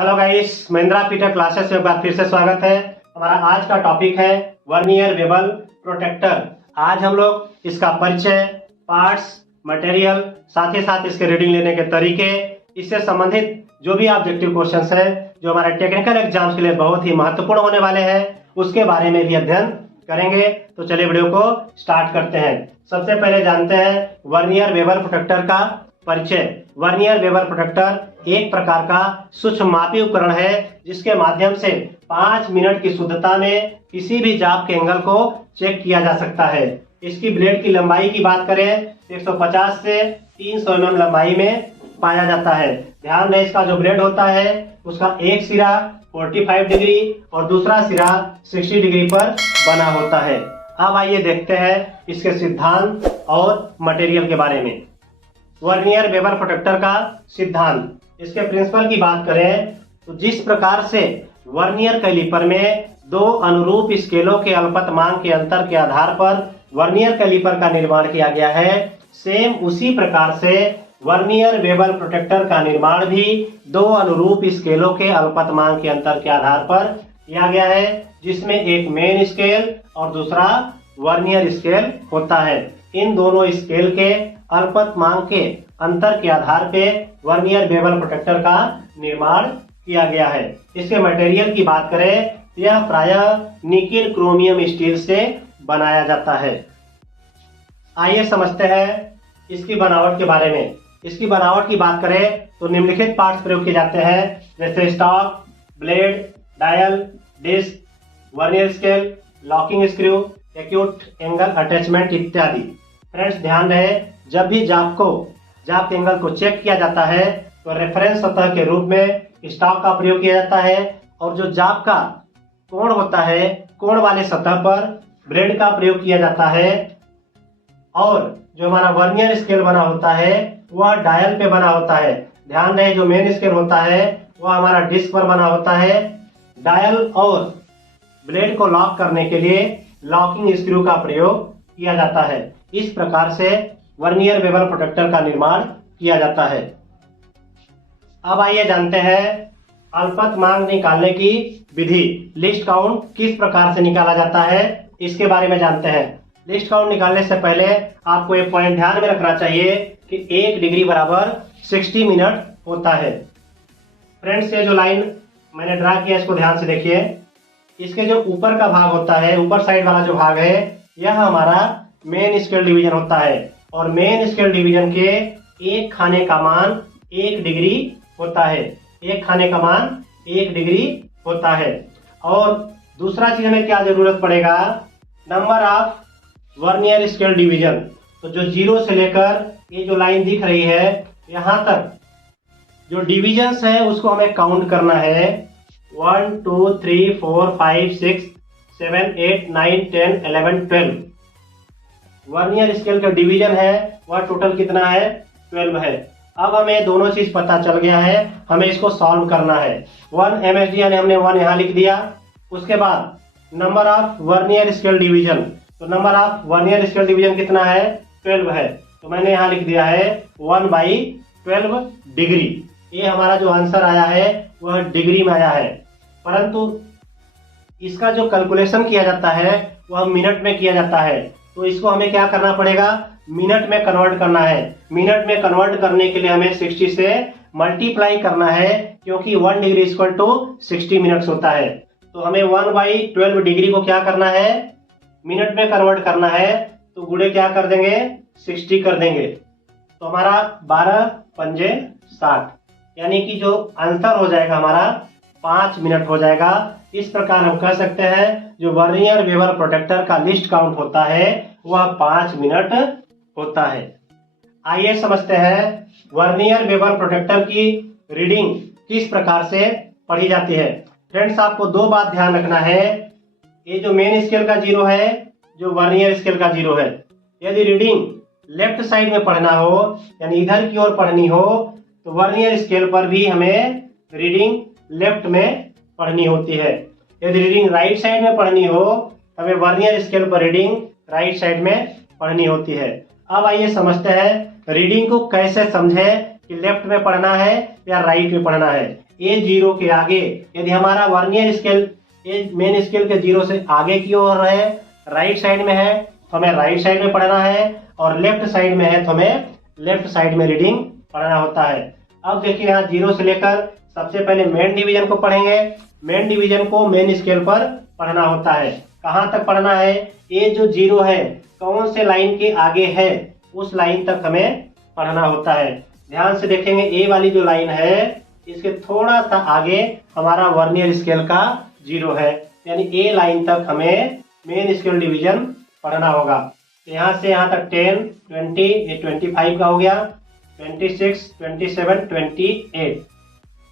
Hello guys, Mahindra Peter classes में एक बार फिर से स्वागत है। हमारा आज का टॉपिक है वर्नियर बेवल प्रोटेक्टर। आज हम लोग इसका परिचय, पार्ट्स, मटेरियल, साथ ही साथ इसके रीडिंग लेने के तरीके, इससे संबंधित जो भी ऑब्जेक्टिव क्वेश्चंस है जो हमारे टेक्निकल एग्जाम्स के लिए बहुत ही महत्वपूर्ण होने वाले हैं, उसके बारे में भी अध्ययन करेंगे। तो चलिए वीडियो को स्टार्ट करते हैं। सबसे पहले जानते हैं वर्नियर बेवल प्रोटेक्टर का परिचय। वर्नियर बेवल प्रोटेक्टर एक प्रकार का सूक्ष्म मापी उपकरण है जिसके माध्यम से 5 मिनट की शुद्धता में किसी भी जाप के एंगल को चेक किया जा सकता है। इसकी ब्लेड की लंबाई की बात करें 150 से 300 mm लंबाई में पाया जाता है। ध्यान रहे, इसका जो ब्लेड होता है उसका एक सिरा 45 डिग्री और दूसरा सिरा 60 डिग्री पर बना होता है। अब आइए देखते हैं इसके सिद्धांत और मटेरियल के बारे में। वर्नियर बेवल प्रोटेक्टर का सिद्धांत, इसके प्रिंसिपल की बात करें तो जिस प्रकार से वर्नियर कैलिपर में दो अनुरूप स्केलों के अलपतमांक के अंतर के आधार पर वर्नियर कैलिपर का निर्माण किया गया है, सेम उसी प्रकार से वर्नियर बेवल प्रोटेक्टर का निर्माण भी दो अनुरूप स्केलों के अलपतमांक के अंतर के आधार पर किया गया है, जिसमें एक मेन स्केल और दूसरा वर्नियर स्केल होता है। इन दोनों स्केल के अलपतमांक के अंतर के आधार पे वर्नियर बेवल प्रोटेक्टर का निर्माण किया गया है। इसके मटेरियल की बात करें, यह प्रायः निकेल क्रोमियम स्टील से बनाया जाता है। आइए समझते हैं इसकी बनावट के बारे में। इसकी बनावट की बात करें तो निम्नलिखित पार्ट्स प्रयोग किए जाते हैं, जैसे stock, blade, dial, disc, vernier scale, locking screw, acute angle attachment इत्यादि। फ्रेंड्स ध्यान रहे, जब भी जाप के एंगल को चेक किया जाता है तो रेफरेंस सतह के रूप में स्टॉक का प्रयोग किया जाता है, और जो जाप का कोण होता है, कोण वाले सतह पर ब्लेड का प्रयोग किया जाता है, और जो हमारा वर्नियर स्केल बना होता है वह डायल पे बना होता है। ध्यान रहे, जो मेन स्केल होता है वह हमारा डिस्क पर बना होता है। डायल और ब्लेड को लॉक करने के लिए लॉकिंग स्क्रू का प्रयोग किया जाता है। इस प्रकार से वर्नियर बेवल प्रोटेक्टर का निर्माण किया जाता है। अब आइए जानते हैं अलपतमांक निकालने की विधि। लिस्ट काउंट किस प्रकार से निकाला जाता है, इसके बारे में जानते हैं। लिस्ट काउंट निकालने से पहले आपको एक पॉइंट ध्यान में रखना चाहिए कि 1 डिग्री बराबर 60 मिनट होता है। फ्रेंड्स, ये जो लाइन मैंने ड्रा किया इसको ध्यान से देखिए। इसके जो ऊपर का भाग होता है, ऊपर साइड वाला जो भाग है, यह हमारा मेन स्केल डिवीजन होता है, और मेन स्केल डिवीजन के एक खाने का मान 1 डिग्री होता है। एक खाने का मान 1 डिग्री होता है। और दूसरा चीज हमें क्या जरूरत पड़ेगा, number of vernier scale division. तो जो 0 से लेकर ये जो लाइन दिख रही है यहाँ तक जो डिविजन्स है उसको हमें काउंट करना है। 1 2 3 4 5 6 7 8 9 10 11 12 वर्नियर स्केल का डिवीजन है वह टोटल कितना है, 12 है। अब हमें दोनों चीज पता चल गया है, हमें इसको सॉल्व करना है। 1 MSD यानी हमने 1 यहाँ लिख दिया। उसके बाद number of vernier scale division, तो number of vernier scale division कितना है, 12 है, तो मैंने यहाँ लिख दिया है 1/12 डिग्री। ये हमारा जो आंसर आया है वह डिग्री में आया है, परंतु इसका जो कैलकुलेशन किया जाता है वह मिनट में किया जाता है। तो इसको हमें क्या करना पड़ेगा, मिनट में कन्वर्ट करना है। मिनट में कन्वर्ट करने के लिए हमें 60 से मल्टीप्लाई करना है, क्योंकि 1 डिग्री इक्वल टू 60 मिनट्स होता है। तो हमें 1/12 डिग्री को क्या करना है, मिनट में कन्वर्ट करना है। तो गुणे क्या कर देंगे, 60 कर देंगे, तो हमारा 12 पंजे 60, यानी कि जो आंसर हो जाएगा हमारा 5 मिनट हो जाएगा। इस प्रकार हम कह सकते हैं जो वर्नियर बेवल प्रोटेक्टर का लिस्ट काउंट होता है वह 5 मिनट होता है। आइए समझते हैं वर्नियर बेवल प्रोटेक्टर की रीडिंग किस प्रकार से पढ़ी जाती है। फ्रेंड्स, आपको 2 बात ध्यान रखना है। ये जो मेन स्केल का 0 है, जो वर्नियर स्केल का 0 है, यदि रीडिंग लेफ्ट साइड में पढ़ना हो यानी इधर की ओर पढ़नी हो तो वर्नियर स्केल पर भी हमें रीडिंग लेफ्ट में पढ़नी होती है। यदि रीडिंग राइट साइड में पढ़नी हो हमें वर्नियर स्केल पर रीडिंग राइट साइड में पढ़नी होती है। अब आइए समझते हैं रीडिंग को कैसे समझे कि लेफ्ट में पढ़ना है या राइट में पढ़ना है। ए जीरो के आगे, यदि हमारा वर्नियर स्केल ए मेन स्केल के जीरो से आगे की ओर है, राइट साइड में है तो हमें राइट साइड में पढ़ना है, और लेफ्ट साइड में है तो हमें लेफ्ट साइड में रीडिंग पढ़ना होता है। अब देखिए यहाँ जीरो से लेकर सबसे पहले मेन डिवीजन को पढ़ेंगे। मेन डिवीजन को मेन स्केल पर पढ़ना होता है। कहाँ तक पढ़ना है? ये जो जीरो है कौन से लाइन के आगे है उस लाइन तक हमें पढ़ना होता है। ध्यान से देखेंगे, ए वाली जो लाइन है इसके थोड़ा सा आगे हमारा वर्नियर स्केल का जीरो है, यानी ए लाइन तक हमें मेन स्केल डिवीजन पढ़ना होगा। तो यहाँ से यहाँ तक 10, 20, ये 25 का हो गया, 26, 27, 28।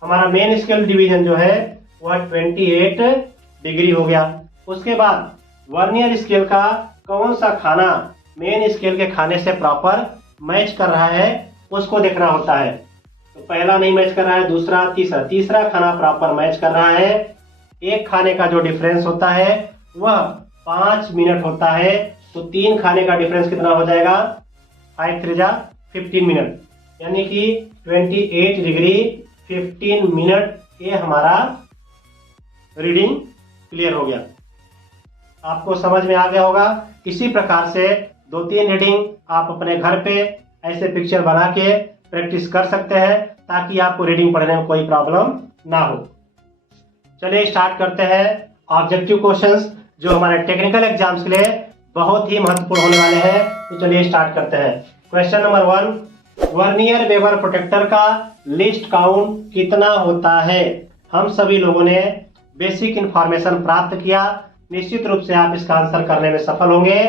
हमारा मेन स्केल डिवीजन जो है वह 28 डिग्री हो गया। उसके बाद वर्नियर स्केल का कौन सा खाना मेन स्केल के खाने से प्रॉपर मैच कर रहा है उसको देखना होता है। तो पहला नहीं मैच कर रहा है, दूसरा, तीसरा, तीसरा खाना प्रॉपर मैच कर रहा है। एक खाने का जो डिफरेंस होता है वह 5 मिनट होता है, तो 3 खाने का डिफरेंस कितना हो जाएगा? 5 3 जा 15 मिनट, यानी कि 28 डिग्री 15 मिनट। ये हमारा रीडिंग क्लियर हो गया। आपको समझ में आ गया होगा। इसी प्रकार से 2-3 रीडिंग आप अपने घर पे ऐसे पिक्चर बना के प्रैक्टिस कर सकते हैं, ताकि आपको रीडिंग पढ़ने में कोई प्रॉब्लम ना हो। चलिए स्टार्ट करते हैं ऑब्जेक्टिव क्वेश्चंस, जो हमारे टेक्निकल एग्जाम्स के लिए बहुत ही महत्वपूर्ण होने वाले हैं। तो चलिए स्टार्ट करते हैं। Question number 1, vernier bevel protractor का लिस्ट काउंट कितना होता है? हम सभी लोगों ने बेसिक इंफॉर्मेशन प्राप्त किया, निश्चित रूप से आप इसका आंसर करने में सफल होंगे।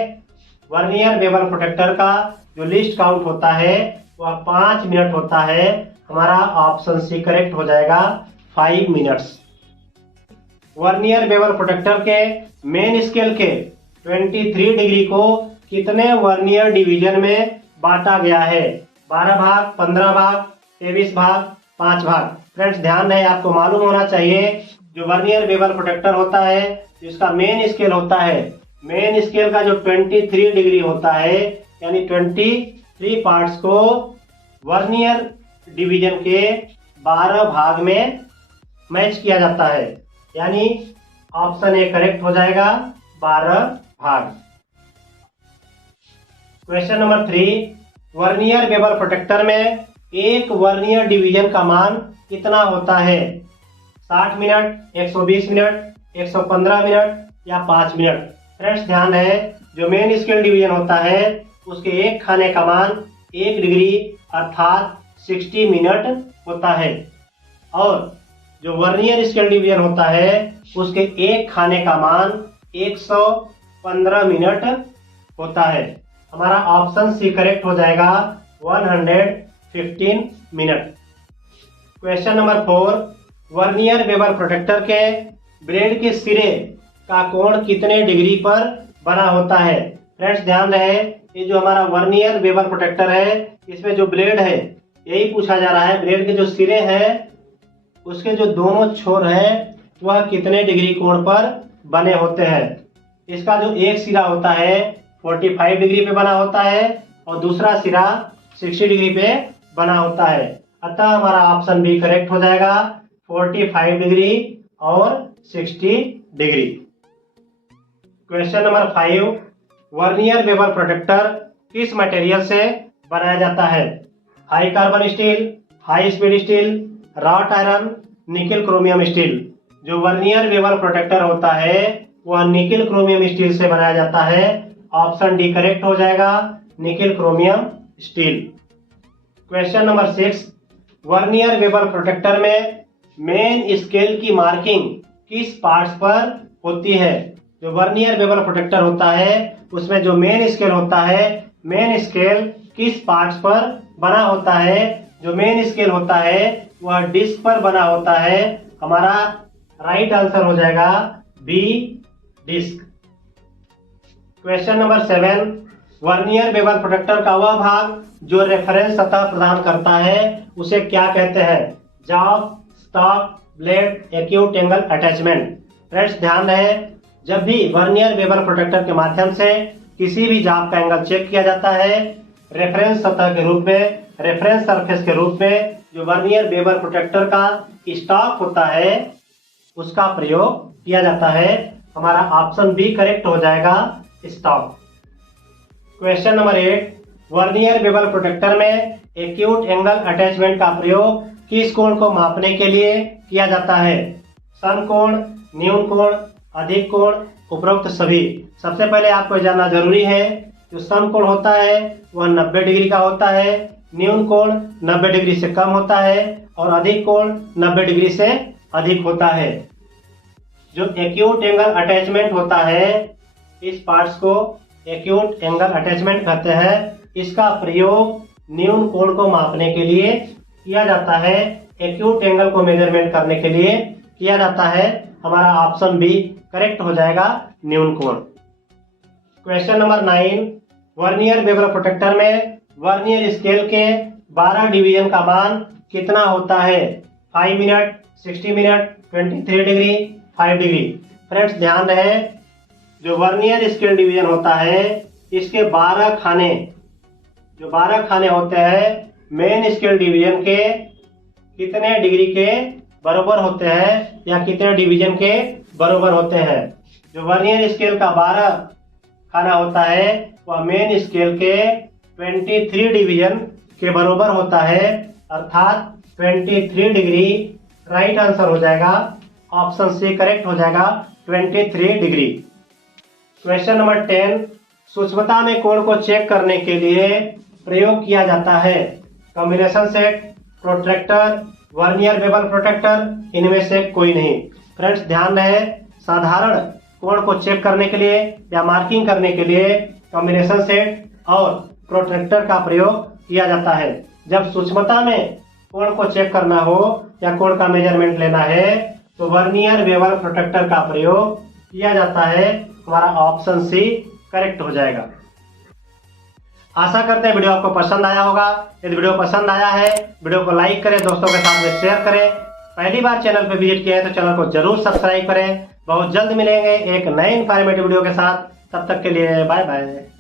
वर्नियर वेबर प्रोटेक्टर का जो लिस्ट काउंट होता है वह 5 मिनट होता है। हमारा ऑप्शन सी करेक्ट हो जाएगा, 5 मिनट्स। वर्नियर वेबर प्रोटेक्टर के मेन स्केल के 23 डिग्री को कितने वर्नियर डिवीजन में बांटा गया है? 12 भाग, 15 भाग, 23 भाग, 5 भाग। फ्रेंड्स ध्यान रहे, आपको मालूम होना चाहिए जो वर्नियर वेबर प्रोटेक्टर होता है, जिसका मेन स्केल होता है, मेन स्केल का जो 23 डिग्री होता है, यानी 23 पार्ट्स को वर्नियर डिवीजन के 12 भाग में मैच किया जाता है, यानी ऑप्शन ए करेक्ट हो जाएगा, 12 भाग। Question number 3, vernier bevel protractor में एक वर्नियर डिवीजन का मान कितना होता है? 60 मिनट, 120 मिनट, 115 मिनट या 5 मिनट। फ्रेंड्स ध्यान है, जो मेन स्केल डिवीजन होता है उसके एक खाने का मान 1 डिग्री अर्थात 60 मिनट होता है, और जो वर्नियर स्केल डिवीजन होता है उसके एक खाने का मान 115 मिनट होता है। हमारा ऑप्शन सी करेक्ट हो जाएगा, 115 minute. Question number 4, vernier bevel protractor के ब्लेड के सिरे का कोण कितने डिग्री पर बना होता है? फ्रेंड्स ध्यान रहे, ये जो हमारा वर्नियर वेबर प्रोटेक्टर है इसमें जो ब्लेड है यही पूछा जा रहा है, ब्लेड के जो सिरे हैं उसके जो दोनों छोर हैं वह कितने डिग्री कोण पर बने होते हैं? इसका जो एक सिरा होता है 45 डिग्री पे बना होता है और दूसरा सिरा 60 डिग्री पे बना होता है। अतः हमारा ऑप्शन बी करेक्ट हो जाएगा, 45 डिग्री और 60 degree. Question number 5, vernier bevel protractor किस मटेरियल से बनाया जाता है? High carbon steel, high speed steel, wrought iron, nickel chromium steel. जो वर्नियर वेबर प्रोटेक्टर होता है वह निकेल क्रोमियम स्टील से बनाया जाता है। ऑप्शन डी करेक्ट हो जाएगा, nickel chromium steel. Question number 6, vernier bevel protractor में मेन स्केल की मार्किंग किस पार्ट्स पर होती है? जो वर्नियर वेबर प्रोटेक्टर होता है उसमें जो मेन स्केल होता है, मेन स्केल किस पार्ट्स पर बना होता है? जो मेन स्केल होता है वह डिस्क पर बना होता है। हमारा राइट आंसर हो जाएगा B, disc. Question number 7, vernier bevel protractor का वह भाग जो रेफरेंस सतह प्रदान करता है उसे क्या कहते हैं? Job, stock, blade, acute angle attachment. Friends ध्यान रहे, जब भी वर्नियर वेबर प्रोटेक्टर के माध्यम से किसी भी जॉब का एंगल चेक किया जाता है, रेफरेंस सतह के रूप में, रेफरेंस सरफेस के रूप में जो वर्नियर बेवल प्रोटेक्टर का स्टॉक होता है उसका प्रयोग किया जाता है। हमारा ऑप्शन बी करेक्ट हो जाएगा, stock. Question number 8, vernier bevel protector में एक्यूट एंगल अटैचमेंट का प्रयोग किस कोण को मापने के लिए किया जाता है? सम कोण, न्यून कोण, अधिक कोण, उपरोक्त सभी। सबसे पहले आपको जानना जरूरी है, जो सम कोण होता है वह 90 डिग्री का होता है, न्यून कोण 90 डिग्री से कम होता है और अधिक कोण 90 डिग्री से अधिक होता है। जो एक्यूट एंगल अटैचमेंट होता है, इस पार्ट्स को एक्यूट एंगल अटैचमेंट कहते हैं। इसका प्रयोग न्यून कोण को मापने के लिए किया जाता है, एक्यूट एंगल को मेजरमेंट करने के लिए किया जाता है। हमारा ऑप्शन बी करेक्ट हो जाएगा, न्यून कोण। Question number 9, vernier bevel protector में वर्नियर स्केल के 12 डिवीजन का मान कितना होता है? 5 minute, 60 minute, 23 degree, 5 degree. Friends ध्यान रहे, जो वर्नियर स्केल डिवीजन होता है इसके 12 खाने, जो 12 खाने होते हैं मेन स्केल डिवीजन के कितने डिग्री के बराबर होते हैं या कितने डिवीजन के बराबर होते हैं? जो वर्नियर स्केल का 12 खाना होता है वह मेन स्केल के 23 डिवीजन के बराबर होता है, अर्थात 23 डिग्री राइट आंसर हो जाएगा, ऑप्शन सी करेक्ट हो जाएगा, 23 डिग्री। क्वेश्चन नंबर 10, सूक्ष्मता में कोण को चेक करने के लिए प्रयोग किया जाता है? Combination set, protractor, vernier bevel protector, इनमें से कोई नहीं। फ्रेंड्स ध्यान रहे, साधारण कोण को चेक करने के लिए या मार्किंग करने के लिए कॉम्बिनेशन सेट और प्रोट्रैक्टर का प्रयोग किया जाता है। जब सूक्ष्मता में कोण को चेक करना हो या कोण का मेजरमेंट लेना है तो वर्नियर बेवल प्रोटेक्टर का प्रयोग किया जाता है। हमारा ऑप्शन सी करेक्ट हो जाएगा। आशा करते हैं वीडियो आपको पसंद आया होगा। यदि वीडियो पसंद आया है, वीडियो को लाइक करें, दोस्तों के साथ में शेयर करें। पहली बार चैनल पर विजिट किया है तो चैनल को जरूर सब्सक्राइब करें। बहुत जल्द मिलेंगे एक नए इन्फॉर्मेटिव वीडियो के साथ, तब तक के लिए बाय बाय।